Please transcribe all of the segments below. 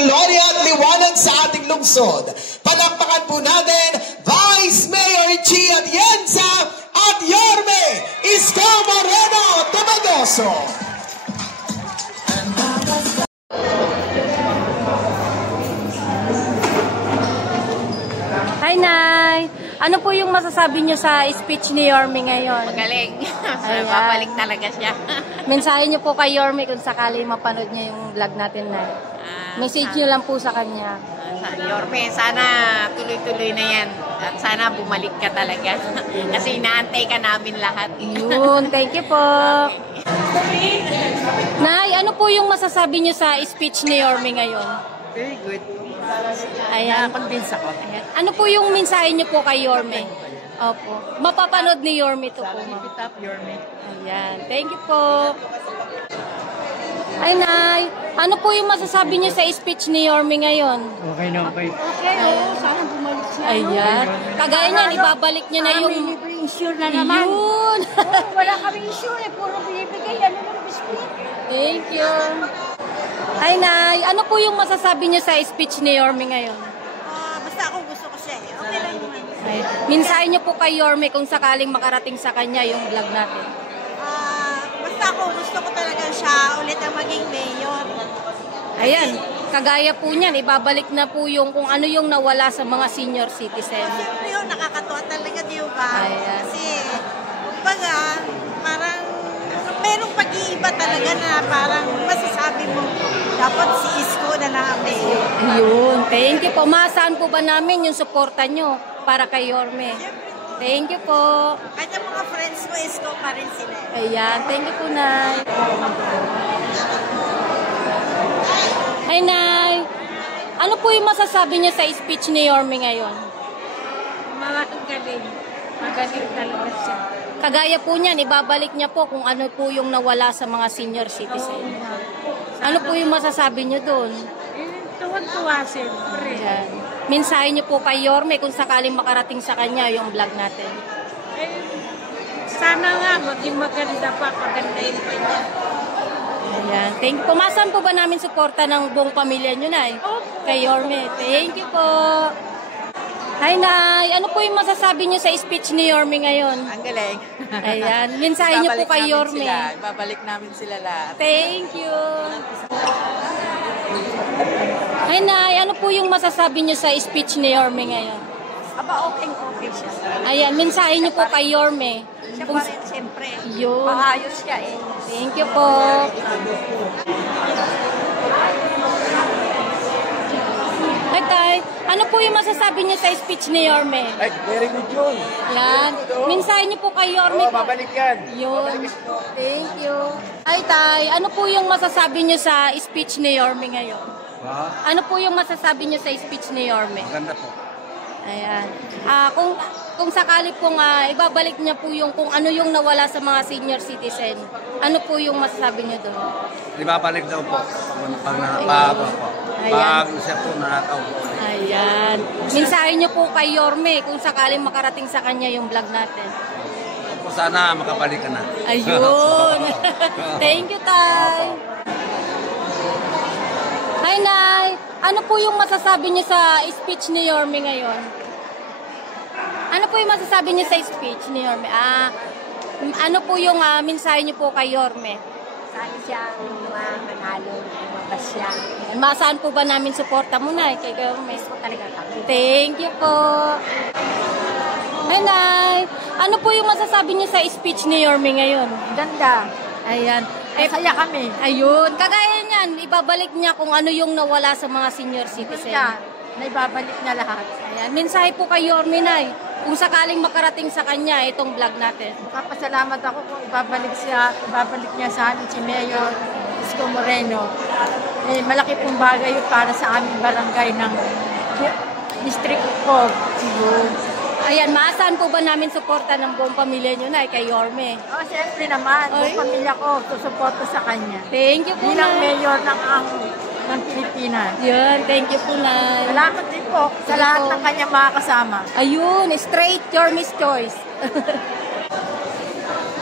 gloria at liwanag sa ating lungsod. Palakpakan po natin, Vice Mayor Chi Atienza at Yorme Isko Moreno Tumagoso. Hi, Nay! Ano po yung masasabi niyo sa speech ni Yorme ngayon? Magaling. Babalik talaga siya. Mensahe niyo po kay Yorme kung sakali mapanood niya yung vlog natin, Nay. Message niyo lang po sa kanya. Yorme, sana tuloy-tuloy na yan. At sana bumalik ka talaga. Kasi inaantay ka namin lahat. Yun, thank you po. Nay, ano po yung masasabi niyo sa speech ni Yorme ngayon? Very good. Ayan. Convince ako. Ayan. Ano po yung mensahe niyo po kay Yorme? Opo. Mapapanood ni Yorme to po. Keep it up, Yorme. Ayan. Thank you po. Ay, Nay. Ano po yung masasabi niyo sa speech ni Yorme ngayon? Okay na, okay. Okay, sana bumalik siya. Ayan. Kagaya niyan, ibabalik niya na yung... Libre insure na naman. Yun. Wala kami insure eh. Puro binibigay. Ano ng biskuit? Thank you. Ay, Nay. Ano po yung masasabi niyo sa speech ni Yorme ngayon? Basta ako gusto ko siya eh. Okay lang naman. Ay, mensahe niyo po kay Yorme kung sakaling makarating sa kanya yung vlog natin. Basta ako gusto ko talaga siya ulit ang maging mayor. Ayan. Kagaya po niyan, ibabalik na po yung kung ano yung nawala sa mga senior citizen. Siyempre yun, nakakatuwa talaga, di ba? Ayan. Kasi, kumbaga, parang merong pag-iiba talaga na parang masasabi mo, dapat si Isko na lang ang mayor. Ayun. Thank you po. Masaan po ba namin yung suporta nyo para kay Yorme? Thank you po. Kahit yung mga friends ko, Isko pa rin sila. Ayan. Thank you po, Nay. Hi, Nay. Ano po yung masasabi niyo sa speech ni Yorme ngayon? Magaling. Magaling talaga siya. Kagaya po niyan, ibabalik niya po kung ano po yung nawala sa mga senior citizen. Ano po yung masasabi niyo doon? Tuwan-tuwa siyempre. Ayan. Mensahe niyo po kay Yorme kung sakaling makarating sa kanya yung vlog natin. Sana nga, maging maganda pa, pagandahin pa niya. Ayan. Thank you po. Masaan po ba namin suporta ng buong pamilya niyo, Nay? Kay Yorme. Thank you po. Hi, Nay. Ano po yung masasabi niyo sa speech ni Yorme ngayon? Ang galing. Ayan. Mensahe niyo po kay Yorme. Babalik namin sila lahat. Thank you. Hi, Nay. Ano po yung masasabi niyo sa speech ni Yorme ngayon? Aba, okay siya. Ayan. Mensahe niyo po kay Yorme. Siya pa rin, siyempre. Yun. Maayos siya eh. Thank you po. Hi, Tay. Ano po yung masasabi niyo sa speech ni Yorme? Ay, very good yun. Yan. Mensahe niyo po kay Yorme. Oo, babalik yan. Yun. Thank you. Hi, Tay. Ano po yung masasabi niyo sa speech ni Yorme ngayon? Ha? Ano po yung masasabi niyo sa speech ni Yorme? Maganda po. Ayan. Kung sakali pong ibabalik niya po yung kung ano yung nawala sa mga senior citizen, ano po yung masasabi niyo doon? Ibabalik daw po. Pag siya po nakakaw. Ayan. Mensahe niyo po kay Yorme kung sakaling makarating sa kanya yung vlog natin. Sana makabalik ka na. Ayun. Thank you, Tay. Hi, Nay. Ano po yung masasabi niyo sa speech ni Yorme ngayon? Ano po yung masasabi niyo sa speech ni Yorme? Ano po yung mensahe niyo po kay Yorme? Sana siya manalo, lumabas siya. Masaan po ba namin suporta mo, Nay, kay Yorme? Talaga kami. Thank you po. Hi, Nay. Ano po yung masasabi niyo sa speech ni Yorme ngayon? Ganda. Ayan. Saya kami. Ayun. Kagaya niyan, ibabalik niya kung ano yung nawala sa mga senior citizen. Na ibabalik niya lahat. Ayan. Mensahe po kay Yorme, Nay. Kung sakaling makarating sa kanya itong vlog natin. Papasalamat ako kung ibabalik niya sa amin si Mayor Isko Moreno. Malaki pong bagay yun para sa aming barangay ng district ko. Ayan, maasahan po ba namin suporta ng buong pamilya niyo, Nay, kay Yorme? Siyempre naman, buong pamilya ko susuporta sa kanya. Thank you po, bilang Nay. mayor ng Pilipinas. Yun, thank you po, Nay. Salamat din po sa lahat ng kanyang mga kasama. Ayun, straight Yorme's choice.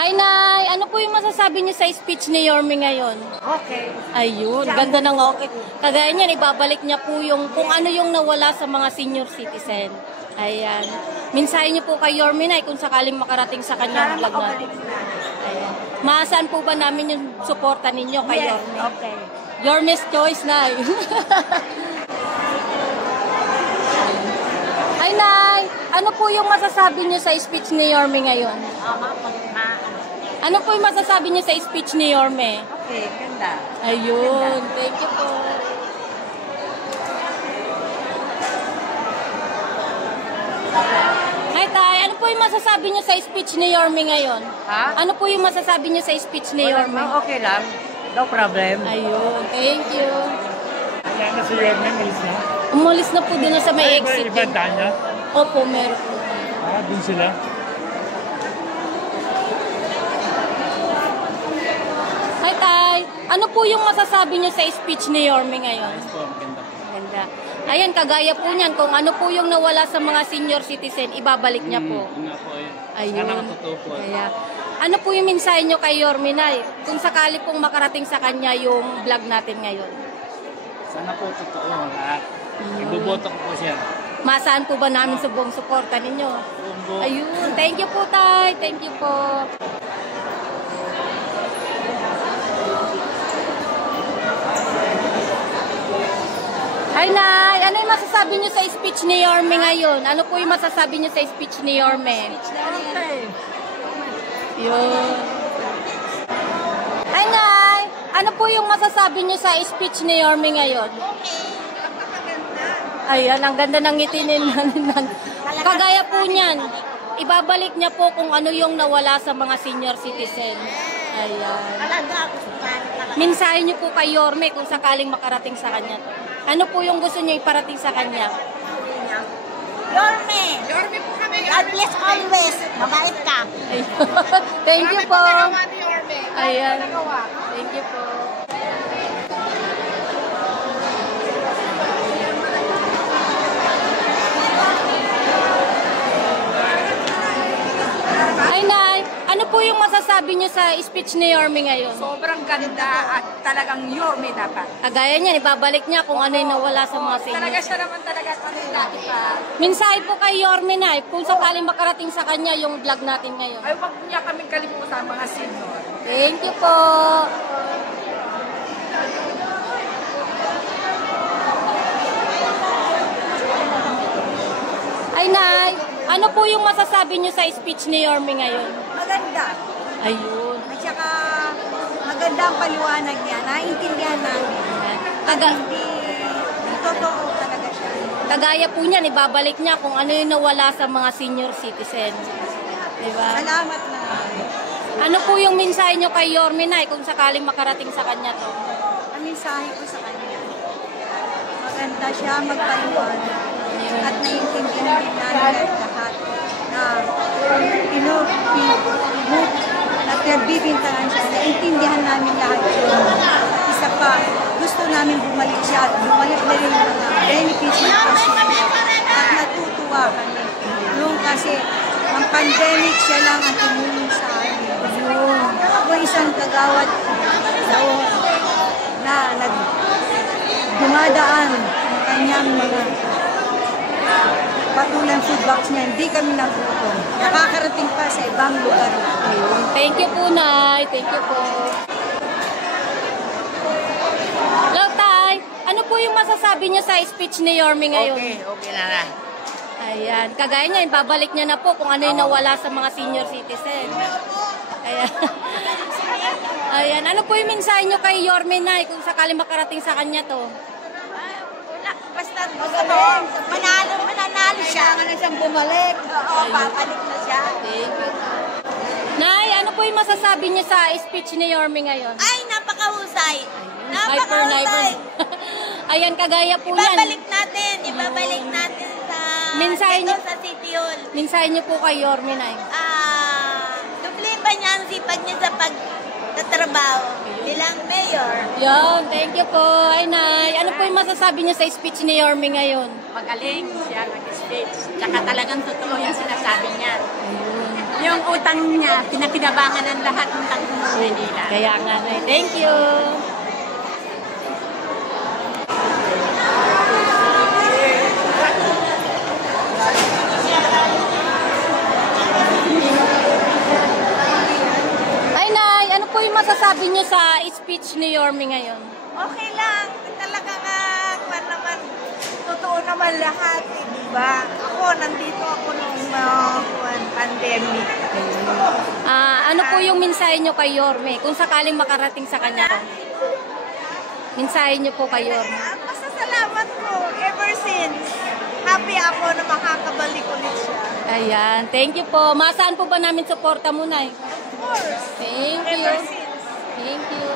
Hi, Nay. Ano po yung masasabi niyo sa speech ni Yorme ngayon? Okay. Ayun, ganda ng okay. Kagaya niyan, ibabalik niya po yung kung ano yung nawala sa mga senior citizen. Ayan. Minsahin niyo po kay Yorme, Nay, kung sakaling makarating sa kanyang vlog natin. Ayan. Maasahan po ba namin yung suporta ninyo kay Yorme? Okay. Yorme's choice, Nay. Hi, Nay. Ano po yung masasabi niyo sa speech ni Yorme ngayon? Ano po yung masasabi niyo sa speech ni Yorme? Okay, ganda. Ayun, thank you po. Hi, Tay. Ano po yung masasabi niyo sa speech ni Yorme ngayon? Ha? Ano po yung masasabi niyo sa speech ni Yorme? Okay lang. No problem. Ayun, thank you. Kaya na si Yorme, malis na. Umalis na po doon sa may exit. Iba niya? Opo, meron po. Dun sila. Hi, Tay. Ano po yung masasabi niyo sa speech ni Yorme ngayon? Ganda. Ayan, kagaya po niyan, kung ano po yung nawala sa mga senior citizen, ibabalik niya po. Ayun. Sana matotoo po. Kaya, ano po yung mensahe niyo kay Yorme, Nay? Kung sakali pong makarating sa kanya yung vlog natin ngayon. Sana po totoo lahat. Iboboto ko po siya. Masaan po ba namin sa buong suporta ninyo? Bumbo. Ayun, thank you po, Tay. Thank you po. Hi, Nay. Ano yung masasabi niyo sa speech ni Yorme ngayon? Ano po yung masasabi niyo sa speech ni Yorme? Okay. Yun. Hi, Nay. Ano po yung masasabi niyo sa speech ni Yorme ngayon? Ayan, ang ganda ng ngiti ni Nan. Kagaya po niyan, ibabalik niya po kung ano yung nawala sa mga senior citizen. Ayan. Minsahin niyo po kay Yorme kung sakaling makarating sa kanya. Ano po yung gusto niyo iparating sa kanya? Yorme! Yorme po kami! God bless always! Mabait ka! Ayun. Thank you po. Ayan. Thank you po. Ay, Nay, ano po yung masasabi niyo sa speech ni Yorme ngayon? Sobrang ganda at talagang Yorme dapat. Kagaya niyan, ibabalik niya kung ano yung nawala sa mga senior. Talaga siya naman talaga kami dati pa. Minsahe po kay Yorme, Nay, kung sakaling makarating sa kanya yung vlog natin ngayon. Ay, wag niya kami kalimutan mga senior. Thank you po. Ay, Nay, ano po yung masasabi niyo sa speech ni Yorme ngayon? Maganda. Ayun. At saka maganda ang paliwanag niya. Naiintindihan namin. Hindi totoo talaga siya. Kagaya po niyan, ibabalik niya kung ano yung nawala sa mga senior citizen. Diba? Salamat na. Ano po yung mensahe niyo kay Yorme, Nay, kung sakaling makarating sa kanya to? Ang mensahe ko sa kanya. Maganda siya magpaliwanag. At naiintindihan din namin lahat na at nagbibintangan siya. Naiintindihan namin lahat yun. Isa pa, gusto namin bumalik siya at bumalik na rin yung mga benefits na at natutuwa kami. Noong kasi ang pandemic siya lang ang tumulong sa amin. Ako isang kagawad na dumadaan ang kanyang mga patulang food box niya, hindi kami nagutom. Nakakarating pa sa ibang lugar. Thank you po, Nay. Thank you po. Hello, Tay. Ano po yung masasabi niyo sa speech ni Yorme ngayon? Okay na. Ayan. Kagaya niya, babalik niya na po kung ano yung nawala sa mga senior citizen. Ayan. Ayan. Ano po yung mensahe niyo kay Yorme, Nay, kung sakali makarating sa kanya to? Basta mananalo siya. Kailangan na siyang bumalik. Oo, babalik na siya. Thank you. Nay, ano po yung masasabi niyo sa speech ni Yorme ngayon? Ay, napakahusay. Hyper. Napakahusay. Ayan, kagaya po yan. Ibabalik natin sa Mensahe dito niyo- sa City Hall. Mensahe niyo po kay Yorme, Nay. Dublin ba niya ang sipag niya sa pagtatrabaho bilang mayor? Yan, thank you po. Ay, Nay. Ano po yung masasabi niyo sa speech ni Yorme ngayon? Magaling siya nag-speech. Tsaka talagang totoo yung sinasabi niya. yung utang niya, pinakinabangan ng lahat ng taong Manila. Kaya nga, Nay. Thank you. Ay, Nay, ano po yung masasabi niyo sa speech ni Yorme ngayon? Okay lang. Talaga nga, kwan naman, totoo naman lahat, eh, di ba? Ako, nandito ako nung pandemic. Ano po yung mensahe niyo kay Yorme kung sakaling makarating sa kanya? Mensahe niyo po kay Yorme. Masasalamat ko ever since. Happy ako na makakabalik ulit siya. Ayan, thank you po. Masaan po ba namin suporta mo, Nay? Of course. Thank you. Ever since. Thank you.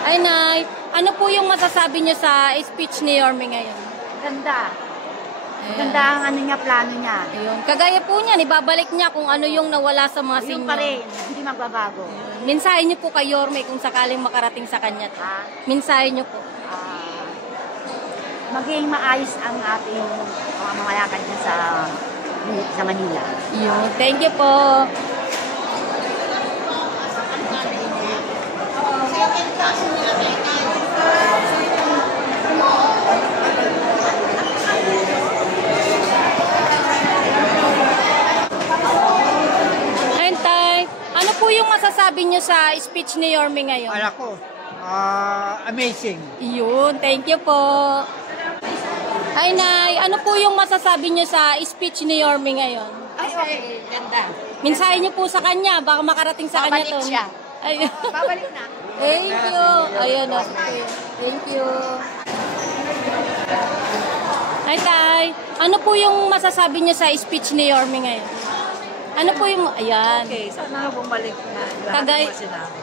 Ay, Nay, ano po yung masasabi niyo sa speech ni Yorme ngayon? Ganda. Ayan. Ganda ang ano niya, plano niya. Ayun. Kagaya po niyan, ibabalik niya kung ano yung nawala sa mga Yung senior. pa rin, hindi magbabago. Mensahe niyo po kay Yorme kung sakaling makarating sa kanya. Ha? Mensahe niyo po. Maging maayos ang ating mga mamayakad niya sa Manila. Yun. Thank you po. Ayun, Tay. Ano po yung masasabi niyo sa speech ni Yorme ngayon? Alam ko, amazing. Yun, thank you po. Ay, Nay, ano po yung masasabi niyo sa speech ni Yorme ngayon? Ay, okay. Ganda. Mensahe niyo po sa kanya, baka makarating sa kanya to. Babalik siya. Ay, Babalik na. thank you. Ayun, okay. Thank you. Ay, Tay, ano po yung masasabi niyo sa speech ni Yorme ngayon? Ano po yung, ayan. Okay, sana bumalik na. Kagaya,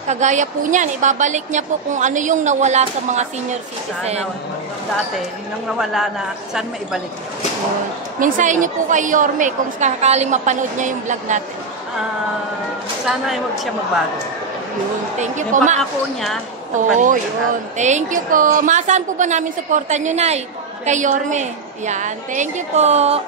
kagaya po niyan, ibabalik niya po kung ano yung nawala sa mga senior citizen. Dati, nang nawala na, saan maibalik? Mensahe niyo po kay Yorme kung sakaling mapanood niya yung vlog natin. Sana ay huwag siya magbago. Yun, thank you Yung po. pangako niya, Oo, yun. Thank you po. Masaan po ba namin supportan nyo, Nay? Kay Yorme. Yan, thank you po.